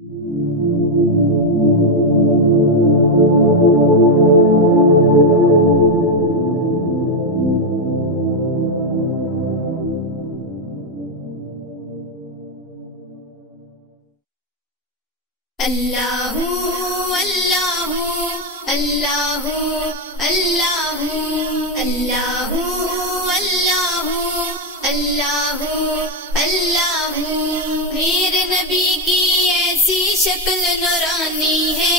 اللہ اللہ اللہ اللہ اللہ اللہ اللہ اللہ میرے نبی کی ایسی شکل نورانی ہے،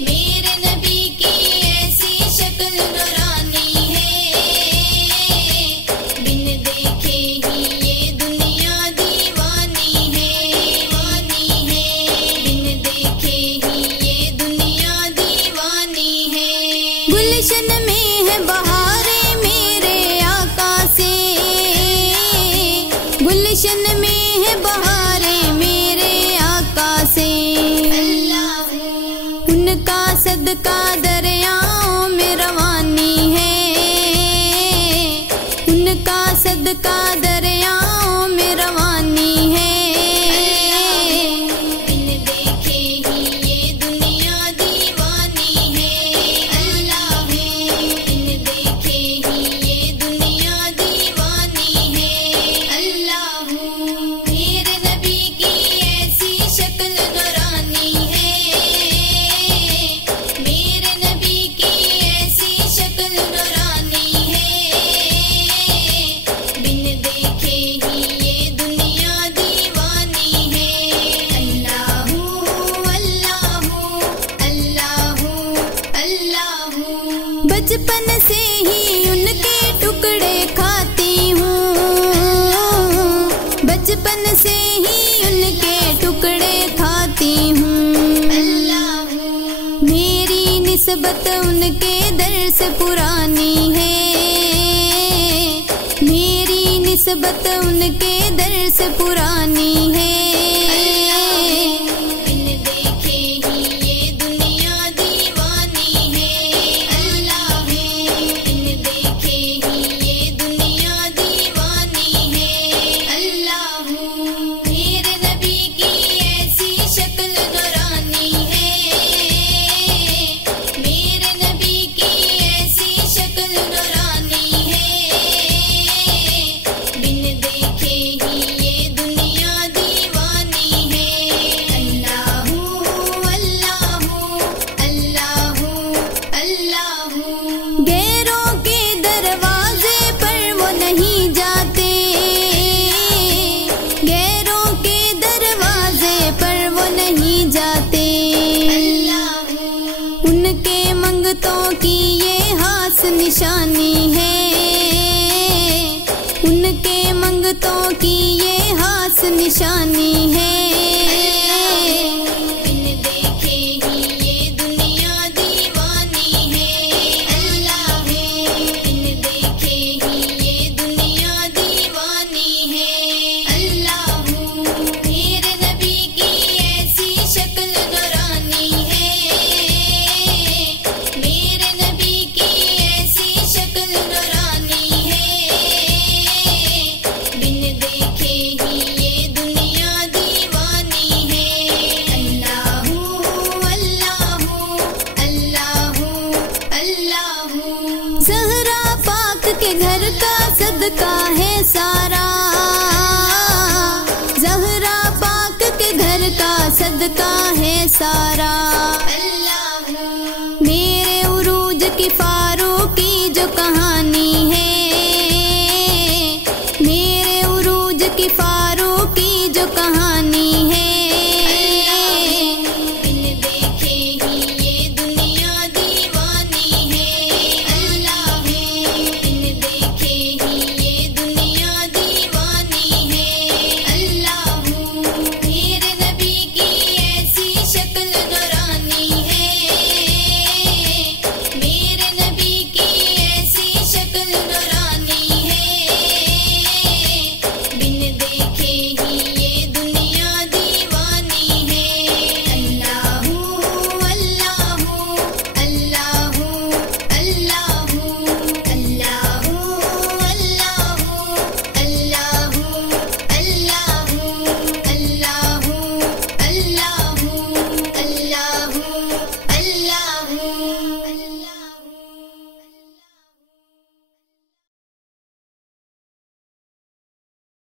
میرے نبی کی ایسی شکل نورانی ہے، بن دیکھے ہی یہ دنیا دیوانی ہے، بن دیکھے ہی یہ دنیا دیوانی ہے۔ گلشن میں ہے بہاریں میرے آقا سے، گلشن میں ہے بہاریں میرے آقا سے، ان کا صدقہ دریاؤں میں روانی ہے، ان کا صدقہ دریاؤں میں روانی ہے، بن دیکھے ہی یہ دنیا دیوانی ہے، اللہ بن دیکھے ہی یہ دنیا دیوانی ہے، اللہ میرے نبی کی ایسی شکل نورانی ہے، میرے نبی کی ایسی شکل نورانی ہے، بن دیکھے ہی یہ دنیا دیوانی ہے، اللہ اللہ اللہ اللہ۔ بچپن سے ہی ان کے ٹکڑے کھاتی ہوں، بچپن سے ہی ان کے ٹکڑے کھاتی ہوں، اللہ میری نسبت ان کے در سے پرانی ہے، میری نسبت ان کے در سے پرانی ہے، بن دیکھے ہی یہ دنیا دیوانی ہے، اللہ بن دیکھے ہی یہ دنیا دیوانی ہے، اللہ میرے نبی کی ایسی شکل نورانی ہے، میرے نبی کی ایسی شکل نورانی ہے، بن دیکھے ہی یہ دنیا دیوانی ہے، اللہ اللہ اللہ اللہ۔ غیروں کے دروازے پر وہ نہیں جاتے، غیروں کے دروازے پر وہ نہیں جاتے، اللہ ان کے منگتوں کی یہ خاص نشانی ہے، ان کے منگتوں کی یہ خاص نشانی ہے، بن دیکھے ہی یہ دنیا دیوانی ہے، اللہ بن دیکھے ہی یہ دنیا دیوانی ہے، اللہ میرے نبی کی ایسی شکل نورانی ہے، میرے نبی کی ایسی شکل نورانی ہے، بن دیکھے ہی یہ دنیا دیوانی ہے، اللہ اللہ اللہ اللہ۔ زہرا پاک کے گھر کا صدقہ ہے سارا، زہرا پاک کے گھر کا صدقہ ہے سارا، اللہ